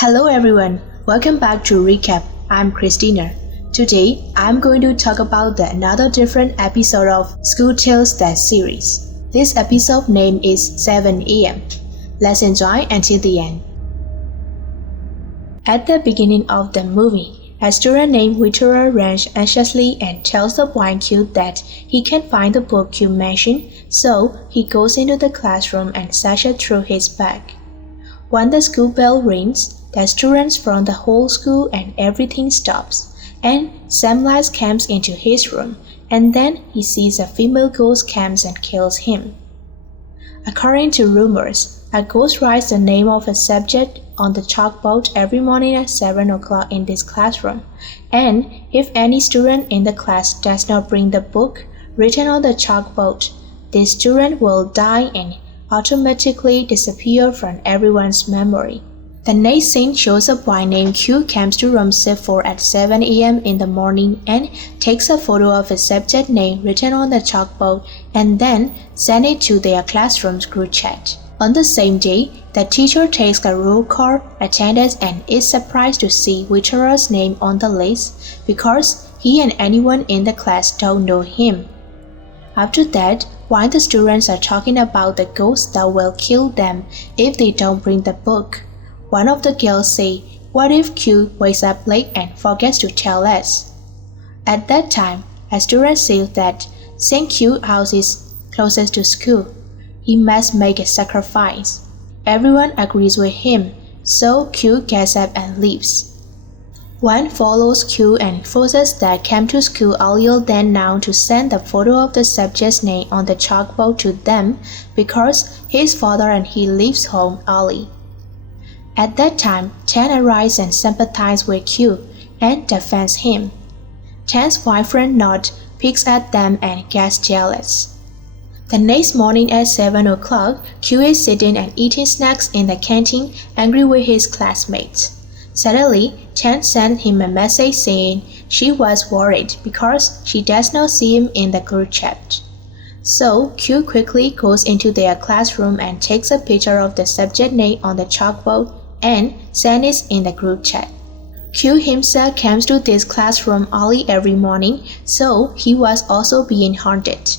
Hello everyone, welcome back to Recap. I'm Christina. Today, I'm going to talk about another different episode of School Tales that series. This episode name is 7 AM. Let's enjoy until the end. At the beginning of the movie, a student named Victoria runs anxiously and tells the blind Q that he can't find the book Q mentioned, so he goes into the classroom and searches through his bag. When the school bell rings, the students from the whole school and everything stops, and Samwise comes into his room, and then he sees a female ghost comes and kills him. According to rumors, a ghost writes the name of a subject on the chalkboard every morning at 7 o'clock in this classroom, and if any student in the class does not bring the book written on the chalkboard, this student will die and automatically disappear from everyone's memory. The next scene shows a boy named Q comes to room C4 at 7 AM in the morning and takes a photo of a subject name written on the chalkboard and then sends it to their classroom's group chat. On the same day, the teacher takes a roll call attendance and is surprised to see Victoria's name on the list because he and anyone in the class don't know him. After that, while the students are talking about the ghost that will kill them if they don't bring the book, one of the girls say, "What if Q wakes up late and forgets to tell us?" At that time, a student says that since Q's house is closest to school, he must make a sacrifice. Everyone agrees with him, so Q gets up and leaves. One follows Q and forces that came to school earlier than now to send the photo of the subject's name on the chalkboard to them because his father and he leaves home early. At that time, Tan arrives and sympathizes with Q and defends him. Tan's boyfriend Nod picks at them and gets jealous. The next morning at 7 o'clock, Q is sitting and eating snacks in the canteen, angry with his classmates. Suddenly, Tan sent him a message saying she was worried because she does not see him in the group chat. So, Q quickly goes into their classroom and takes a picture of the subject name on the chalkboard and sends it in the group chat. Q himself comes to this classroom early every morning, so he was also being haunted.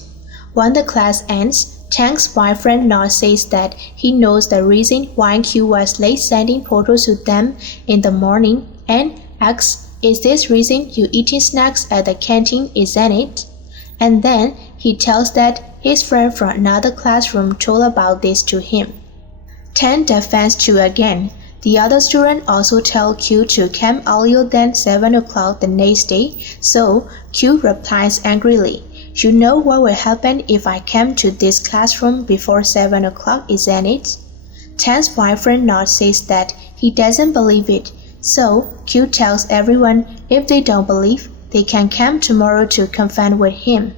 When the class ends, Tank's boyfriend Nod says that he knows the reason why Q was late sending photos to them in the morning and asks, "Is this reason you eating snacks at the canteen, isn't it?" And then he tells that his friend from another classroom told about this to him. Tan defends Q again. The other student also tell Q to come earlier than 7 o'clock the next day, so Q replies angrily, "You know what will happen if I come to this classroom before 7 o'clock, isn't it?" Tan's boyfriend Nod says that he doesn't believe it, so Q tells everyone if they don't believe, they can come tomorrow to confess with him.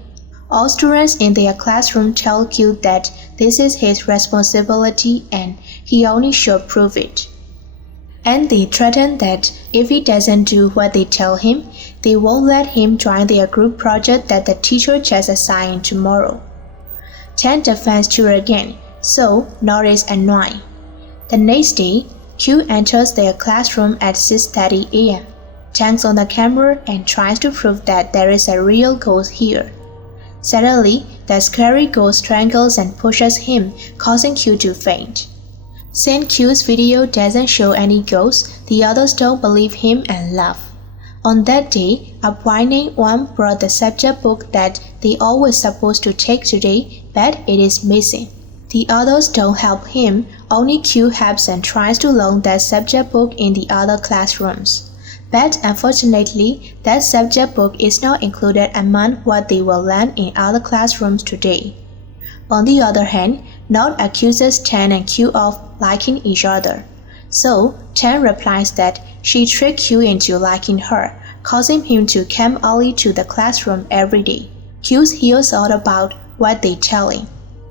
All students in their classroom tell Q that this is his responsibility and he only should prove it. And they threaten that if he doesn't do what they tell him, they won't let him join their group project that the teacher just assigned tomorrow. Tan defends Q again, so Nod is annoyed. The next day, Q enters their classroom at 6:30 AM. Tan's on the camera and tries to prove that there is a real ghost here. Suddenly, the scary ghost strangles and pushes him, causing Q to faint. Since Q's video doesn't show any ghosts, the others don't believe him and laugh. On that day, a boy named Wang brought the subject book that they all were supposed to take today, but it is missing. The others don't help him, only Q helps and tries to learn that subject book in the other classrooms. But unfortunately, that subject book is not included among what they will learn in other classrooms today. On the other hand, Nod accuses Tan and Q of liking each other. So, Tan replies that she tricked Q into liking her, causing him to come early to the classroom every day. Q hears all about what they're telling.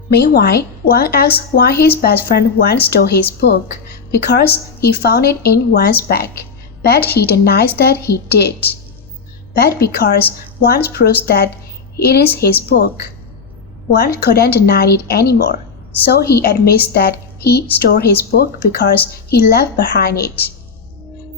Meanwhile, Wang asks why his best friend Wang stole his book, because he found it in Wang's bag, but he denies that he did. But because Wang proves that it is his book, Wang couldn't deny it anymore, so he admits that he stole his book because he left behind it.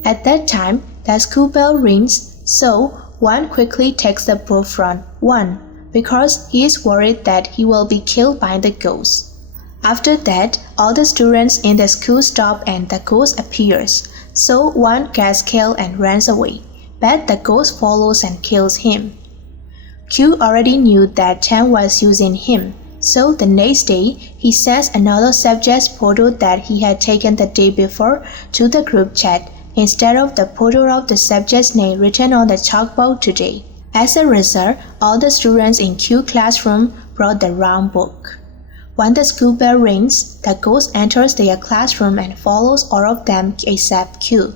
At that time, the school bell rings, so Wan quickly takes the book from Wan because he is worried that he will be killed by the ghost. After that, all the students in the school stop and the ghost appears, so Wan gets killed and runs away, but the ghost follows and kills him. Q already knew that Chan was using him, so the next day he sends another subject's photo that he had taken the day before to the group chat instead of the photo of the subject's name written on the chalkboard today. As a result, all the students in Q classroom brought the wrong book. When the school bell rings, the ghost enters their classroom and follows all of them except Q.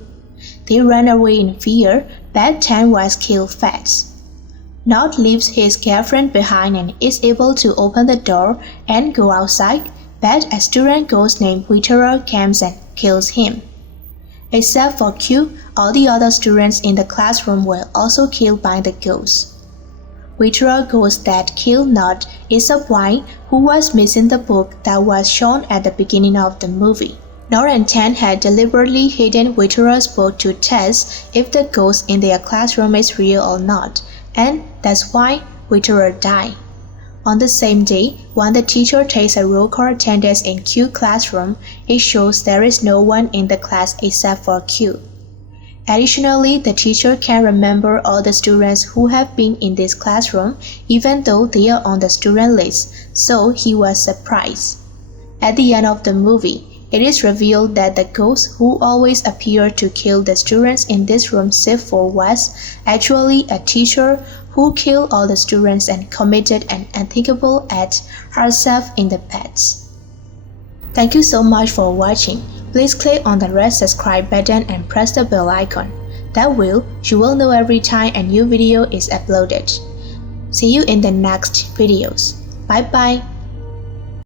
They run away in fear, but Chan was killed fast. Nod leaves his girlfriend behind and is able to open the door and go outside, but a student ghost named Witterer comes and kills him. Except for Q, all the other students in the classroom were also killed by the ghost. Witterer ghost that killed Nod is a boy who was missing the book that was shown at the beginning of the movie. Nod and Chan had deliberately hidden Witterer's book to test if the ghost in their classroom is real or not, and that's why Witterer died. On the same day, when the teacher takes a roll call attendance in Q classroom, it shows there is no one in the class except for Q. Additionally, the teacher can remember all the students who have been in this classroom even though they are on the student list, so he was surprised. At the end of the movie, it is revealed that the ghost who always appeared to kill the students in this room C4 was actually a teacher who killed all the students and committed an unthinkable act herself in the past. Thank you so much for watching. Please click on the red subscribe button and press the bell icon. That way, you will know every time a new video is uploaded. See you in the next videos. Bye bye.